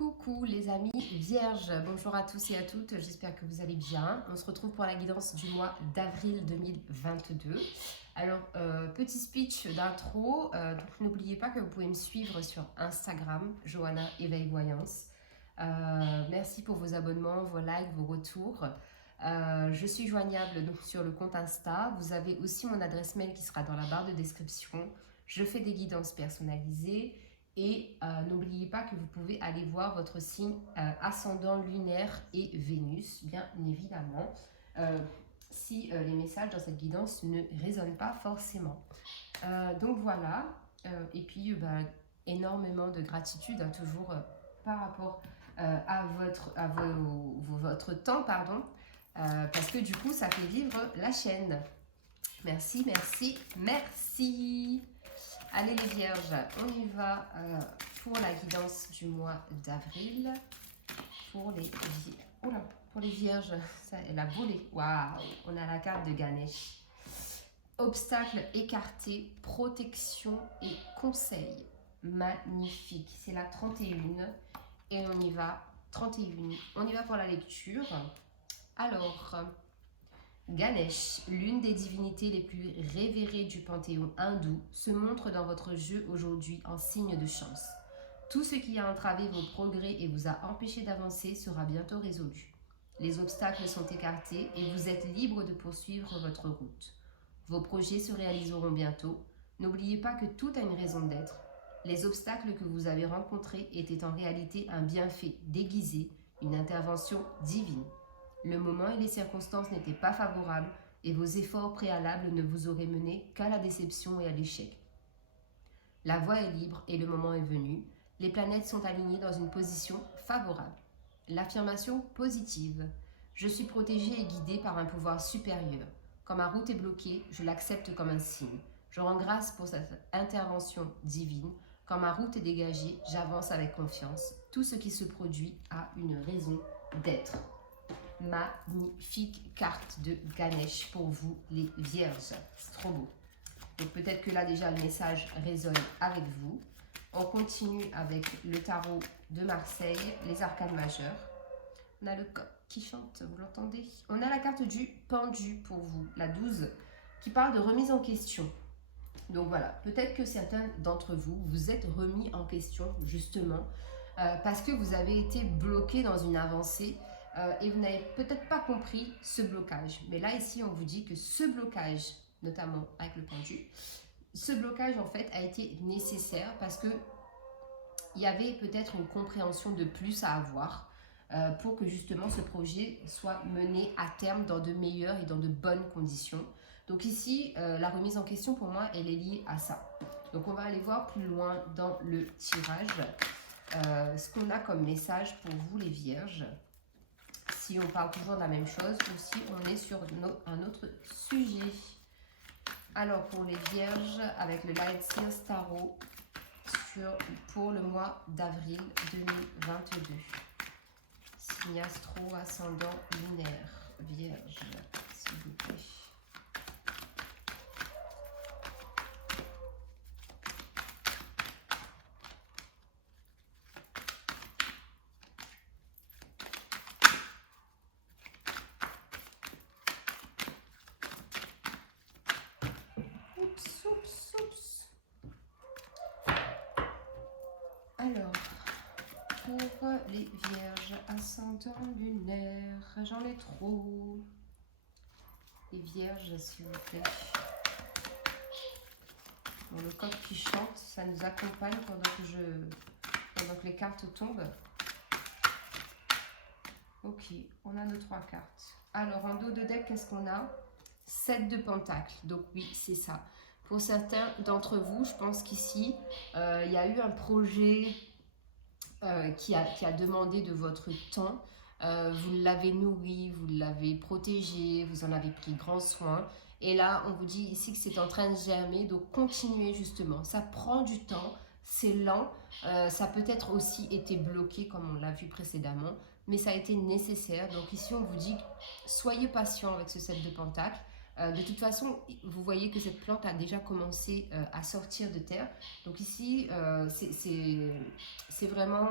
Coucou les amis vierges, bonjour à tous et à toutes, j'espère que vous allez bien. On se retrouve pour la guidance du mois d'avril 2022. Alors, petit speech d'intro, donc n'oubliez pas que vous pouvez me suivre sur Instagram, Johanna Éveil Voyance. Merci pour vos abonnements, vos likes, vos retours. Je suis joignable donc sur le compte Insta. Vous avez aussi mon adresse mail qui sera dans la barre de description. Je fais des guidances personnalisées. Et n'oubliez pas que vous pouvez aller voir votre signe ascendant lunaire et Vénus, bien évidemment, si les messages dans cette guidance ne résonnent pas forcément. Donc voilà, et puis énormément de gratitude toujours par rapport à votre temps, pardon, parce que du coup ça fait vivre la chaîne. Merci, merci, merci. Allez les vierges, on y va pour la guidance du mois d'avril. Pour les vierges, ça, elle a volé. Waouh, on a la carte de Ganesh. Obstacles écartés, protection et conseil. Magnifique. C'est la 31 et on y va. 31. On y va pour la lecture. Alors, Ganesh, l'une des divinités les plus révérées du panthéon hindou, se montre dans votre jeu aujourd'hui en signe de chance. Tout ce qui a entravé vos progrès et vous a empêché d'avancer sera bientôt résolu. Les obstacles sont écartés et vous êtes libre de poursuivre votre route. Vos projets se réaliseront bientôt. N'oubliez pas que tout a une raison d'être. Les obstacles que vous avez rencontrés étaient en réalité un bienfait déguisé, une intervention divine. Le moment et les circonstances n'étaient pas favorables et vos efforts préalables ne vous auraient mené qu'à la déception et à l'échec. La voie est libre et le moment est venu. Les planètes sont alignées dans une position favorable. L'affirmation positive. Je suis protégée et guidée par un pouvoir supérieur. Quand ma route est bloquée, je l'accepte comme un signe. Je rends grâce pour cette intervention divine. Quand ma route est dégagée, j'avance avec confiance. Tout ce qui se produit a une raison d'être. Magnifique carte de Ganesh pour vous les vierges, c'est trop beau. Donc peut-être que là déjà le message résonne avec vous. On continue avec le tarot de Marseille, les arcanes majeures. On a le coq qui chante, vous l'entendez? On a la carte du pendu pour vous, la 12, qui parle de remise en question. Donc voilà, peut-être que certains d'entre vous vous êtes remis en question justement parce que vous avez été bloqué dans une avancée et vous n'avez peut-être pas compris ce blocage. Mais là, ici, on vous dit que ce blocage, notamment avec le pendu, ce blocage, en fait, a été nécessaire parce que il y avait peut-être une compréhension de plus à avoir pour que justement ce projet soit mené à terme dans de meilleures et dans de bonnes conditions. Donc ici, la remise en question, pour moi, elle est liée à ça. Donc on va aller voir plus loin dans le tirage ce qu'on a comme message pour vous, les vierges. Si on parle toujours de la même chose ou si on est sur un autre sujet. Alors pour les vierges, avec le Light Seals Tarot pour le mois d'avril 2022. Signe astro, ascendant lunaire, vierge, s'il vous plaît. Alors, pour les vierges, ascendant lunaire, j'en ai trop. Les vierges, s'il vous plaît. Bon, le coq qui chante, ça nous accompagne pendant que les cartes tombent. Ok, on a nos 3 cartes. Alors, en dos de deck, qu'est-ce qu'on a? 7 de pentacles. Donc oui, c'est ça. Pour certains d'entre vous, je pense qu'ici, il y a eu un projet qui a demandé de votre temps. Vous l'avez nourri, vous l'avez protégé, vous en avez pris grand soin. Et là, on vous dit ici que c'est en train de germer, donc continuez justement. Ça prend du temps, c'est lent. Ça peut être aussi été bloqué, comme on l'a vu précédemment, mais ça a été nécessaire. Donc ici, on vous dit, soyez patient avec ce 7 de pentacles. De toute façon, vous voyez que cette plante a déjà commencé à sortir de terre. Donc ici, c'est vraiment...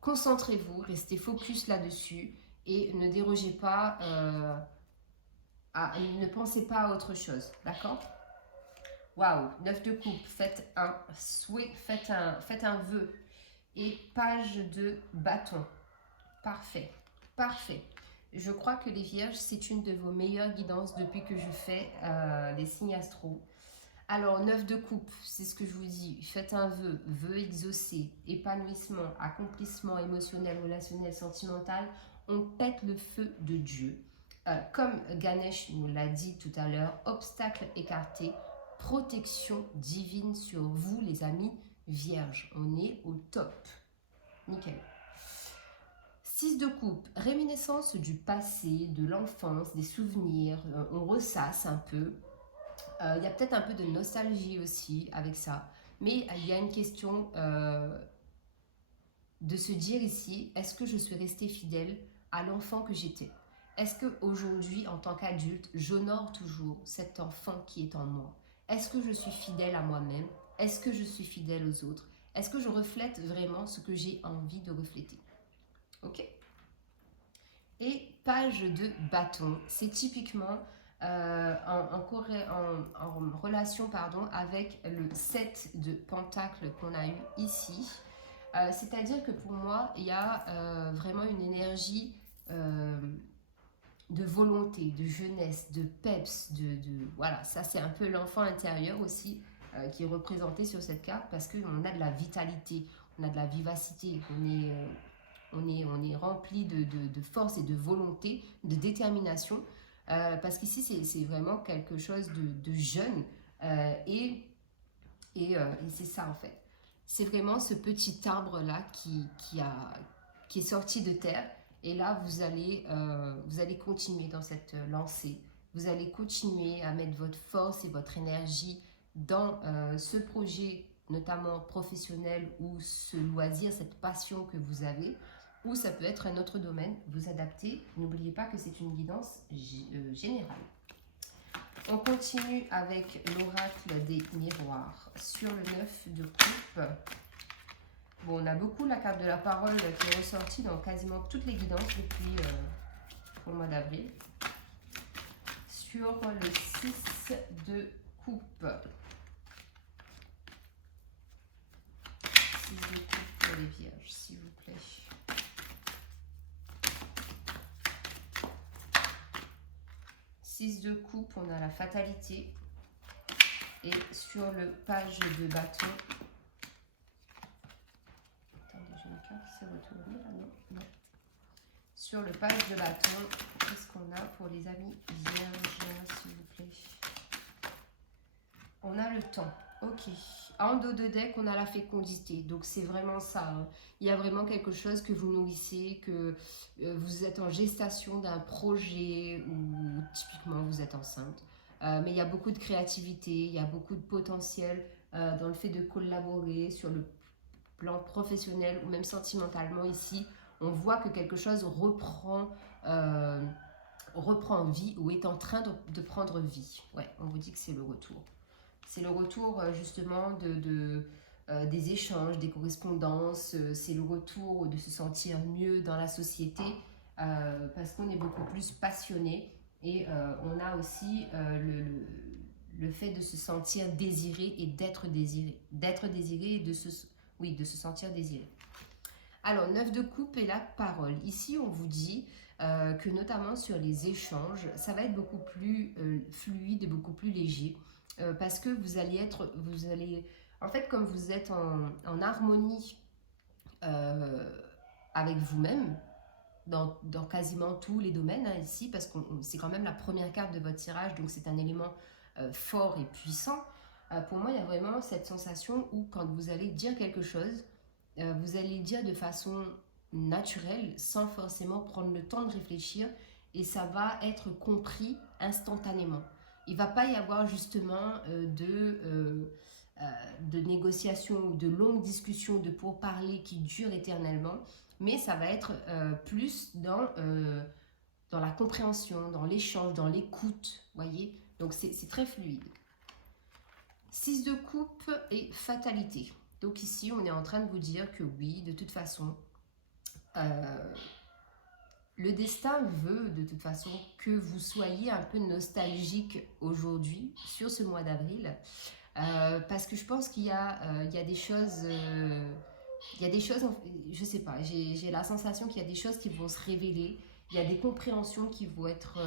concentrez-vous, restez focus là-dessus et ne dérogez pas, ne pensez pas à autre chose, d'accord? Waouh, 9 de coupe, faites un souhait, faites un vœu. Et page de bâton. Parfait, parfait. Je crois que les vierges, c'est une de vos meilleures guidances depuis que je fais les signes astro. Alors, 9 de coupe, c'est ce que je vous dis. Faites un vœu, vœu exaucé, épanouissement, accomplissement émotionnel, relationnel, sentimental. On pète le feu de Dieu. Comme Ganesh nous l'a dit tout à l'heure, obstacle écarté, protection divine sur vous, les amis vierges. On est au top. Nickel. 6 de coupe, réminiscence du passé, de l'enfance, des souvenirs. On ressasse un peu. Il y a peut-être un peu de nostalgie aussi avec ça. Mais il y a une question de se dire ici, est-ce que je suis restée fidèle à l'enfant que j'étais? Est-ce qu'aujourd'hui, en tant qu'adulte, j'honore toujours cet enfant qui est en moi? Est-ce que je suis fidèle à moi-même? Est-ce que je suis fidèle aux autres? Est-ce que je reflète vraiment ce que j'ai envie de refléter? Ok? Et page de bâton, c'est typiquement en relation avec le 7 de pentacle qu'on a eu ici. C'est-à-dire que pour moi, il y a vraiment une énergie de volonté, de jeunesse, de peps, voilà, ça c'est un peu l'enfant intérieur aussi qui est représenté sur cette carte parce qu'on a de la vitalité, on a de la vivacité, on est rempli de force et de volonté, de détermination, parce qu'ici c'est vraiment quelque chose de jeune et c'est ça en fait. C'est vraiment ce petit arbre-là qui est sorti de terre. Et là, vous allez continuer dans cette lancée. Vous allez continuer à mettre votre force et votre énergie dans ce projet, notamment professionnel ou ce loisir, cette passion que vous avez. Ou ça peut être un autre domaine. Vous adaptez. N'oubliez pas que c'est une guidance générale. On continue avec l'oracle des miroirs sur le 9 de coupe. Bon, on a beaucoup la carte de la parole qui est ressortie dans quasiment toutes les guidances depuis le mois d'avril. Sur le 6 de coupe. 6 de coupe pour les vierges, s'il vous plaît. De coupe, on a la fatalité. Et sur le page de bâton, attendez, j'ai une carte qui s'est retournée là, non. Sur le page de bâton, qu'est-ce qu'on a pour les amis vierges, s'il vous plaît? On a le temps, ok. En dos de deck, on a la fécondité, donc c'est vraiment ça. Hein. Il y a vraiment quelque chose que vous nourrissez, que vous êtes en gestation d'un projet ou typiquement vous êtes enceinte. Mais il y a beaucoup de créativité, il y a beaucoup de potentiel dans le fait de collaborer sur le plan professionnel ou même sentimentalement ici. On voit que quelque chose reprend vie ou est en train de prendre vie. Ouais, on vous dit que c'est le retour. C'est le retour justement des échanges, des correspondances. C'est le retour de se sentir mieux dans la société parce qu'on est beaucoup plus passionné. Et on a aussi le fait de se sentir désiré et d'être désiré. D'être désiré et de se sentir désiré. Alors, 9 de coupe et la parole. Ici, on vous dit que notamment sur les échanges, ça va être beaucoup plus fluide et beaucoup plus léger. Parce que vous allez, en fait, comme vous êtes en harmonie avec vous-même, dans quasiment tous les domaines hein, ici, parce que c'est quand même la première carte de votre tirage, donc c'est un élément fort et puissant. Pour moi, il y a vraiment cette sensation où quand vous allez dire quelque chose, vous allez le dire de façon naturelle, sans forcément prendre le temps de réfléchir, et ça va être compris instantanément. Il ne va pas y avoir justement de négociations ou de longues discussions de pourparlers qui durent éternellement, mais ça va être plus dans dans la compréhension, dans l'échange, dans l'écoute, voyez. Donc c'est très fluide. 6 de coupe et fatalité. Donc ici, on est en train de vous dire que oui, de toute façon, le destin veut de toute façon que vous soyez un peu nostalgique aujourd'hui, sur ce mois d'avril, parce que je pense qu'il y a des choses... il y a des choses, je sais pas, j'ai la sensation qu'il y a des choses qui vont se révéler, il y a des compréhensions qui vont être,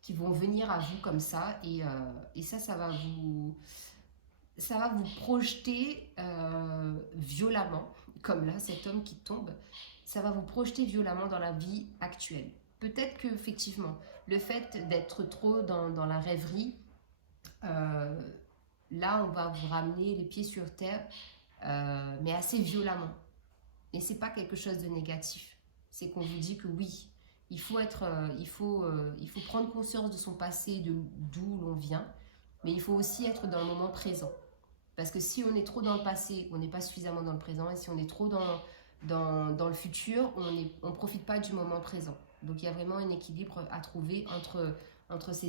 qui vont venir à vous comme ça, et ça va vous projeter violemment, comme là, cet homme qui tombe, ça va vous projeter violemment dans la vie actuelle. Peut-être que effectivement, le fait d'être trop dans la rêverie, là, on va vous ramener les pieds sur terre, mais assez violemment. Et c'est pas quelque chose de négatif. C'est qu'on vous dit que oui, il faut prendre conscience de son passé, de d'où l'on vient, mais il faut aussi être dans le moment présent. Parce que si on est trop dans le passé, on n'est pas suffisamment dans le présent, et si on est trop dans le futur, on ne profite pas du moment présent. Donc il y a vraiment un équilibre à trouver entre ces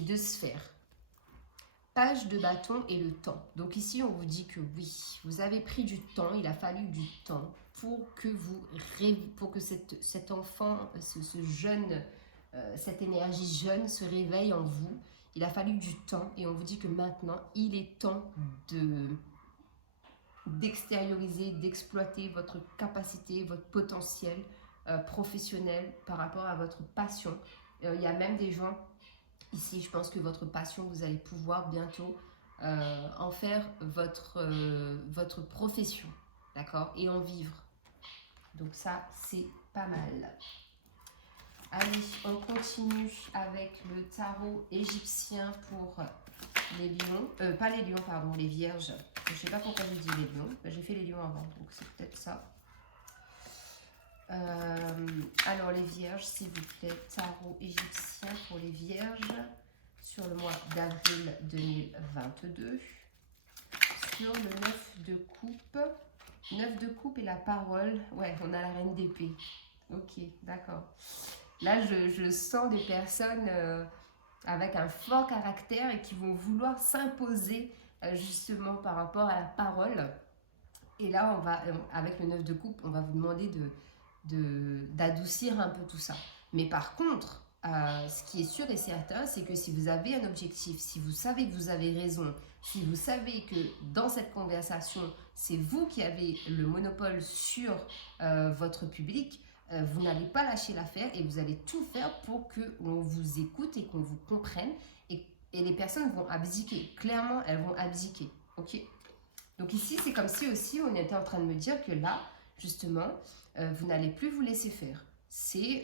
deux sphères. Page de bâton et le temps. Donc ici, on vous dit que oui, vous avez pris du temps, il a fallu du temps pour que cet enfant, ce jeune, cette énergie jeune se réveille en vous. Il a fallu du temps et on vous dit que maintenant, il est temps d'extérioriser, d'exploiter votre capacité, votre potentiel professionnel par rapport à votre passion. Il y a même des gens ici, je pense que votre passion, vous allez pouvoir bientôt en faire votre profession, d'accord, et en vivre. Donc ça, c'est pas mal. Allez, on continue avec le tarot égyptien pour les lions. Pas les lions, pardon, les vierges. Je ne sais pas pourquoi j'ai dit les lions. J'ai fait les lions avant, donc c'est peut-être ça. Alors les vierges, s'il vous plaît, tarot égyptien pour les vierges sur le mois d'avril 2022. Sur le 9 de coupe. 9 de coupe et la parole. Ouais, on a la reine d'épée. Ok, d'accord. Là, je sens des personnes avec un fort caractère et qui vont vouloir s'imposer justement par rapport à la parole. Et là, avec le 9 de coupe, on va vous demander d'adoucir un peu tout ça. Mais par contre, ce qui est sûr et certain, c'est que si vous avez un objectif, si vous savez que vous avez raison, si vous savez que dans cette conversation, c'est vous qui avez le monopole sur votre public, vous n'allez pas lâcher l'affaire et vous allez tout faire pour qu'on vous écoute et qu'on vous comprenne. Et les personnes vont abdiquer. Clairement, elles vont abdiquer. Ok ? Donc ici, c'est comme si aussi on était en train de me dire que là, justement, vous n'allez plus vous laisser faire. C'est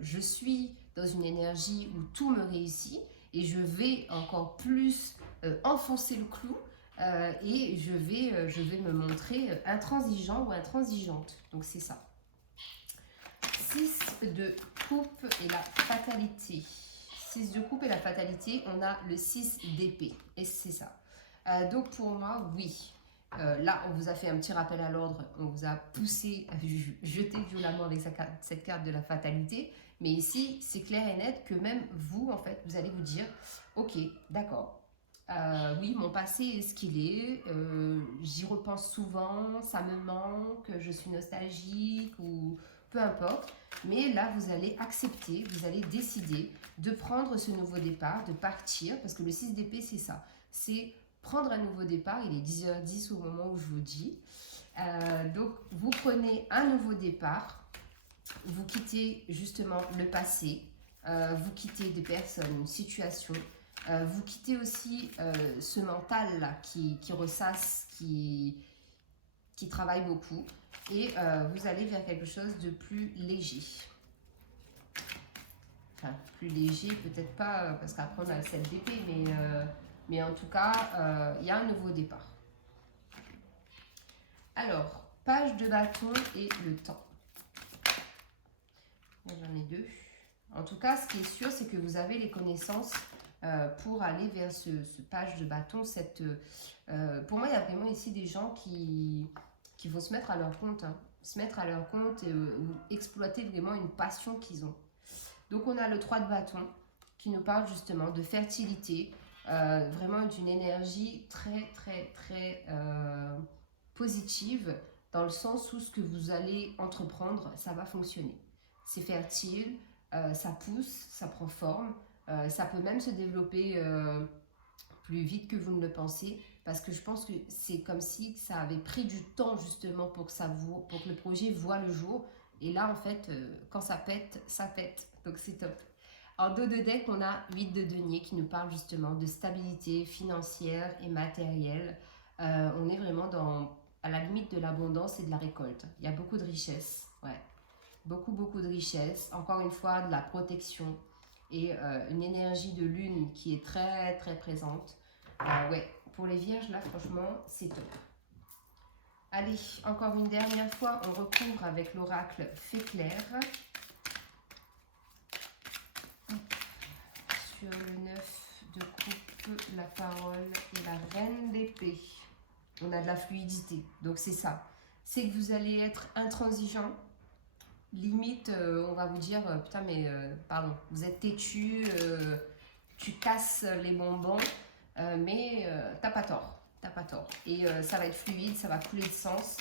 je suis dans une énergie où tout me réussit et je vais encore plus enfoncer le clou et je vais me montrer intransigeant ou intransigeante. Donc c'est ça. 6 de coupe et la fatalité. 6 de coupe et la fatalité, on a le 6 d'épée. Et c'est ça. Donc pour moi, oui. Là, on vous a fait un petit rappel à l'ordre. On vous a poussé, jeté violemment avec cette carte de la fatalité. Mais ici, c'est clair et net que même vous, en fait, vous allez vous dire, ok, d'accord. Oui, mon passé est ce qu'il est. J'y repense souvent, ça me manque, je suis nostalgique ou peu importe. Mais là, vous allez accepter, vous allez décider de prendre ce nouveau départ, de partir, parce que le 6 d'épée, c'est ça. C'est prendre un nouveau départ. Il est 10h10 au moment où je vous dis. Donc, vous prenez un nouveau départ. Vous quittez justement le passé. Vous quittez des personnes, une situation. Vous quittez aussi ce mental-là qui ressasse, qui travaille beaucoup. Et vous allez vers quelque chose de plus léger. Enfin, plus léger, peut-être pas, parce qu'après on a le 7 d'épée, mais en tout cas, il y a un nouveau départ. Alors, page de bâton et le temps. J'en ai deux. En tout cas, ce qui est sûr, c'est que vous avez les connaissances pour aller vers ce page de bâton. Pour moi, il y a vraiment ici des gens qui vont se mettre à leur compte. Hein. se mettre à leur compte ou exploiter vraiment une passion qu'ils ont. Donc on a le 3 de bâton qui nous parle justement de fertilité, vraiment d'une énergie très positive, dans le sens où ce que vous allez entreprendre, ça va fonctionner. C'est fertile, ça pousse, ça prend forme, ça peut même se développer plus vite que vous ne le pensez, parce que je pense que c'est comme si ça avait pris du temps justement pour que le projet voit le jour. Et là, en fait, quand ça pète, ça pète. Donc c'est top. En dos de deck, on a 8 de denier qui nous parle justement de stabilité financière et matérielle. On est vraiment à la limite de l'abondance et de la récolte. Il y a beaucoup de richesse, ouais. Beaucoup de richesse. Encore une fois, de la protection et une énergie de lune qui est très présente. Ouais, pour les vierges, là, franchement, c'est top. Allez, encore une dernière fois, on recouvre avec l'oracle Fée Claire. Sur le 9 de coupe, la parole et la reine d'épée. On a de la fluidité, donc c'est ça. C'est que vous allez être intransigeant. Limite, on va vous dire, putain, mais pardon, vous êtes têtu, tu casses les bonbons, mais t'as pas tort. T'as pas tort. Et ça va être fluide, ça va couler de sens.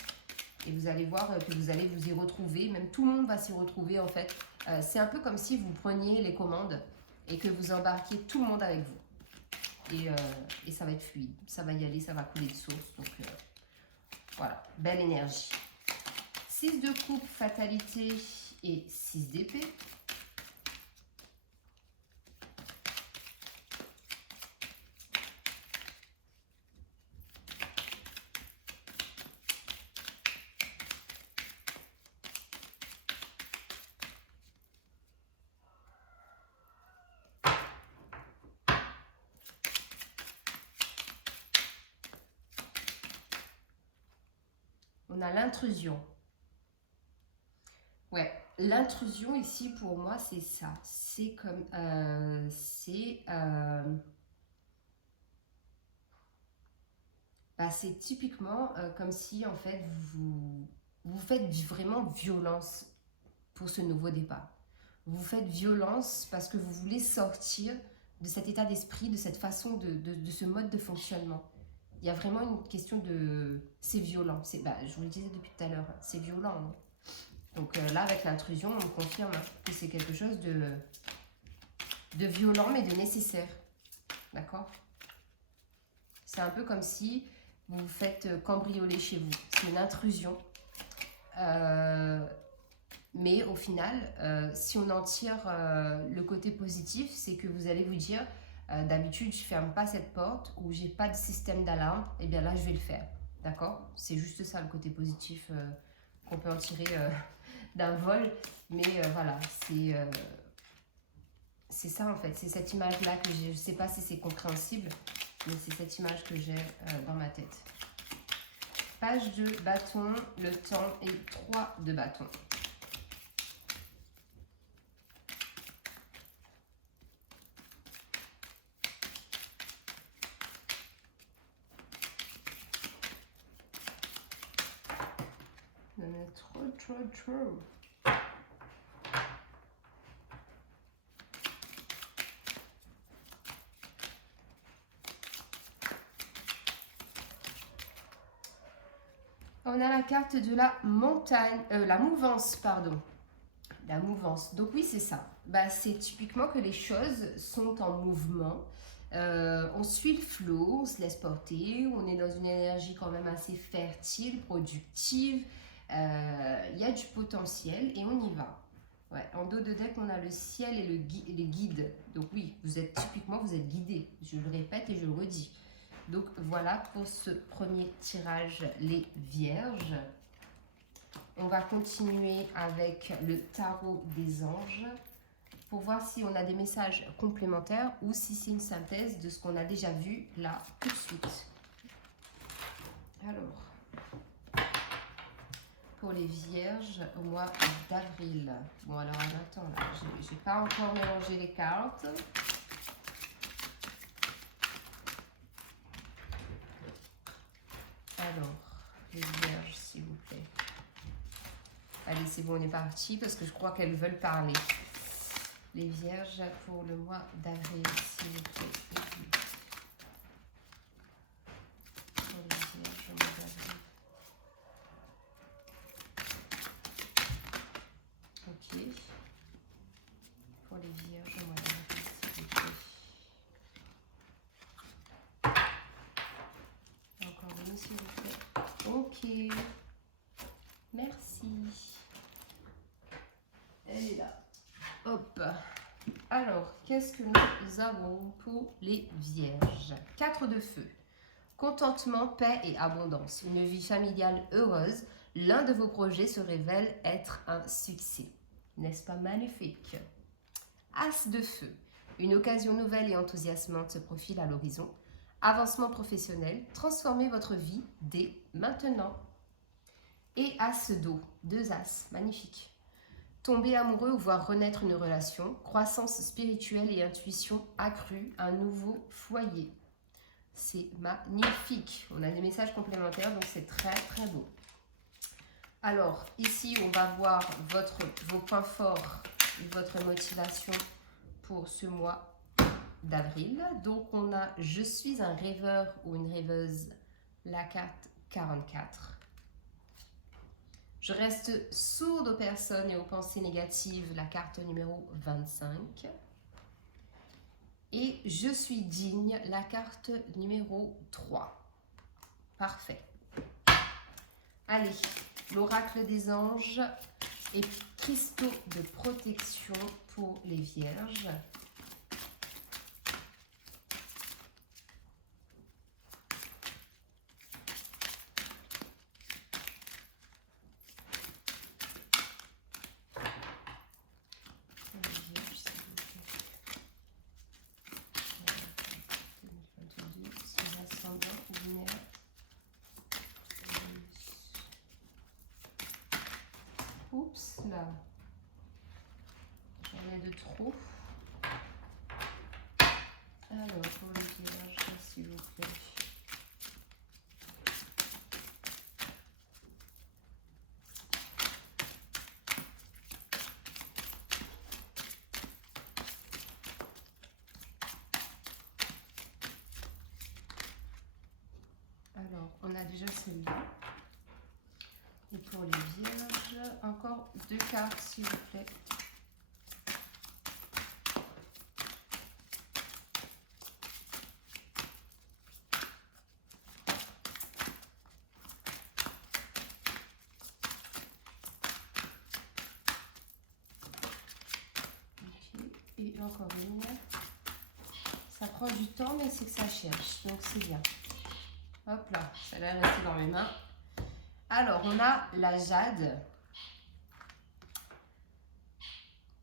Et vous allez voir que vous allez vous y retrouver. Même tout le monde va s'y retrouver en fait. C'est un peu comme si vous preniez les commandes et que vous embarquiez tout le monde avec vous. Et ça va être fluide. Ça va y aller, ça va couler de source. Donc voilà, belle énergie. 6 de coupe, fatalité et 6 d'épée. On a l'intrusion. Ouais, l'intrusion ici pour moi c'est ça. C'est comme c'est typiquement comme si en fait vous faites vraiment violence pour ce nouveau départ. Vous faites violence parce que vous voulez sortir de cet état d'esprit, de cette façon de ce mode de fonctionnement. Il y a vraiment une question de... C'est violent. Je vous le disais depuis tout à l'heure, c'est violent. Hein. Donc là, avec l'intrusion, on confirme que c'est quelque chose de violent, mais de nécessaire. D'accord? C'est un peu comme si vous vous faites cambrioler chez vous. C'est une intrusion. Mais au final, si on en tire le côté positif, c'est que vous allez vous dire, d'habitude, je ne ferme pas cette porte ou j'ai pas de système d'alarme. Et bien là, je vais le faire. D'accord? C'est juste ça le côté positif qu'on peut en tirer d'un vol. Mais voilà, c'est ça en fait. C'est cette image-là que j'ai. Je ne sais pas si c'est compréhensible, mais c'est cette image que j'ai dans ma tête. Page de bâton, le temps et 3 de bâton. Trop. On a la carte de la montagne, la mouvance, pardon. La mouvance. Donc oui, c'est ça. C'est typiquement que les choses sont en mouvement. On suit le flot, on se laisse porter, on est dans une énergie quand même assez fertile, productive. Il y a du potentiel et on y va. Ouais, en dos de deck, on a le ciel et les guides. Donc oui, vous êtes guidé. Je le répète et je le redis. Donc voilà pour ce premier tirage, les vierges. On va continuer avec le tarot des anges pour voir si on a des messages complémentaires ou si c'est une synthèse de ce qu'on a déjà vu là tout de suite. Alors, pour les vierges au mois d'avril. Bon alors attends, là, j'ai pas encore mélangé les cartes. Alors, les vierges s'il vous plaît. Allez, c'est bon, on est parti parce que je crois qu'elles veulent parler. Les vierges pour le mois d'avril, s'il vous plaît. Pour les vierges au mois d'avril. Ok. Pour les vierges au mois d'avril, s'il vous plaît. Encore une, s'il vous plaît. Ok. Merci. Elle est là. Hop. Alors, qu'est-ce que nous avons pour les vierges? 4 de feu. Contentement, paix et abondance. Une vie familiale heureuse. L'un de vos projets se révèle être un succès. N'est-ce pas magnifique? As de feu. Une occasion nouvelle et enthousiasmante se profile à l'horizon. Avancement professionnel. Transformez votre vie dès maintenant. Et As d'eau. 2 As. Magnifique. Tomber amoureux ou voir renaître une relation, croissance spirituelle et intuition accrue, un nouveau foyer. C'est magnifique. On a des messages complémentaires, donc c'est très très beau. Alors, ici, on va voir vos points forts, votre motivation pour ce mois d'avril. Donc, on a « Je suis un rêveur » ou une rêveuse, la carte 44. Je reste sourde aux personnes et aux pensées négatives, la carte numéro 25. Et je suis digne, la carte numéro 3. Parfait. Allez, l'oracle des anges et cristaux de protection pour les vierges. Oups, là, j'en ai de trop. Alors, pour les vierges, s'il vous plaît. Alors, on a déjà celle-là. Et pour les vierges, encore 2 cartes, s'il vous plaît. Okay. Et encore une. Ça prend du temps, mais c'est que ça cherche, donc c'est bien. Hop là, ça va rester dans mes mains. Alors, on a la jade.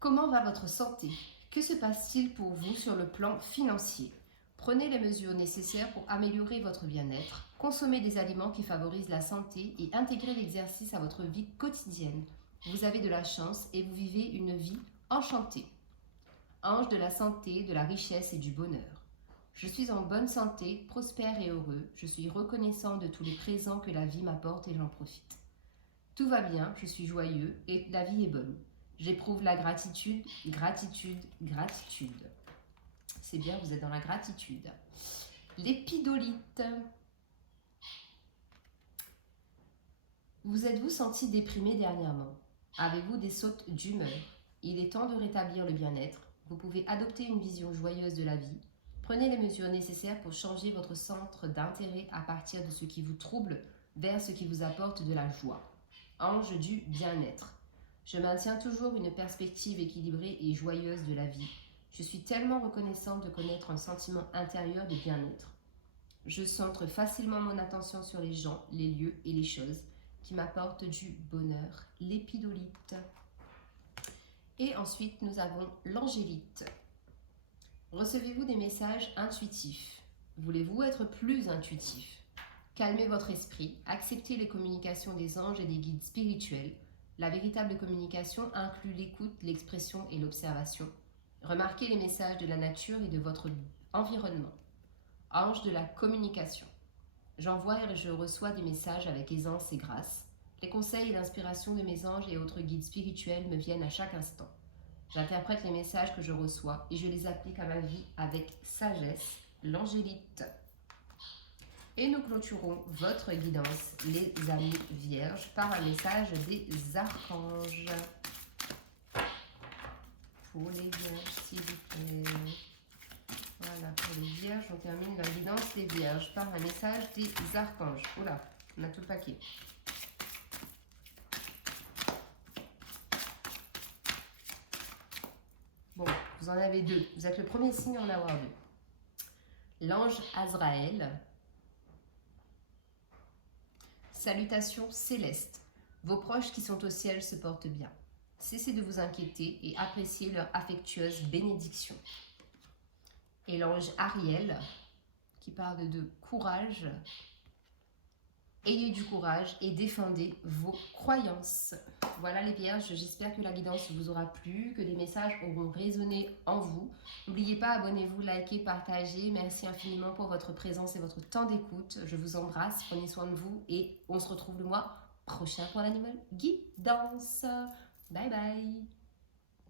Comment va votre santé? Que se passe-t-il pour vous sur le plan financier? Prenez les mesures nécessaires pour améliorer votre bien-être. Consommez des aliments qui favorisent la santé et intégrez l'exercice à votre vie quotidienne. Vous avez de la chance et vous vivez une vie enchantée. Ange de la santé, de la richesse et du bonheur. Je suis en bonne santé, prospère et heureux. Je suis reconnaissant de tous les présents que la vie m'apporte et j'en profite. Tout va bien, je suis joyeux et la vie est bonne. J'éprouve la gratitude, gratitude, gratitude. C'est bien, vous êtes dans la gratitude. L'épidolite. Vous êtes-vous senti déprimé dernièrement? Avez-vous des sautes d'humeur? Il est temps de rétablir le bien-être. Vous pouvez adopter une vision joyeuse de la vie. Prenez les mesures nécessaires pour changer votre centre d'intérêt à partir de ce qui vous trouble vers ce qui vous apporte de la joie. Ange du bien-être. Je maintiens toujours une perspective équilibrée et joyeuse de la vie. Je suis tellement reconnaissante de connaître un sentiment intérieur de bien-être. Je centre facilement mon attention sur les gens, les lieux et les choses qui m'apportent du bonheur. L'épidolite. Et ensuite, nous avons l'angélite. Recevez-vous des messages intuitifs? Voulez-vous être plus intuitif? Calmez votre esprit, acceptez les communications des anges et des guides spirituels. La véritable communication inclut l'écoute, l'expression et l'observation. Remarquez les messages de la nature et de votre environnement. Ange de la communication. J'envoie et je reçois des messages avec aisance et grâce. Les conseils et l'inspiration de mes anges et autres guides spirituels me viennent à chaque instant. J'interprète les messages que je reçois et je les applique à ma vie avec sagesse, l'angélite. Et nous clôturons votre guidance, les amis vierges, par un message des archanges. Pour les vierges, s'il vous plaît. Voilà, pour les vierges, on termine la guidance des vierges par un message des archanges. Oula, on a tout le paquet. Bon, vous en avez deux. Vous êtes le premier signe à en avoir deux. L'ange Azraël. Salutations célestes. Vos proches qui sont au ciel se portent bien. Cessez de vous inquiéter et appréciez leur affectueuse bénédiction. Et l'ange Ariel, qui parle de courage. Ayez du courage et défendez vos croyances. Voilà les vierges, j'espère que la guidance vous aura plu, que les messages auront résonné en vous. N'oubliez pas, abonnez-vous, likez, partagez. Merci infiniment pour votre présence et votre temps d'écoute. Je vous embrasse, prenez soin de vous et on se retrouve le mois prochain pour la nouvelle guidance. Bye bye.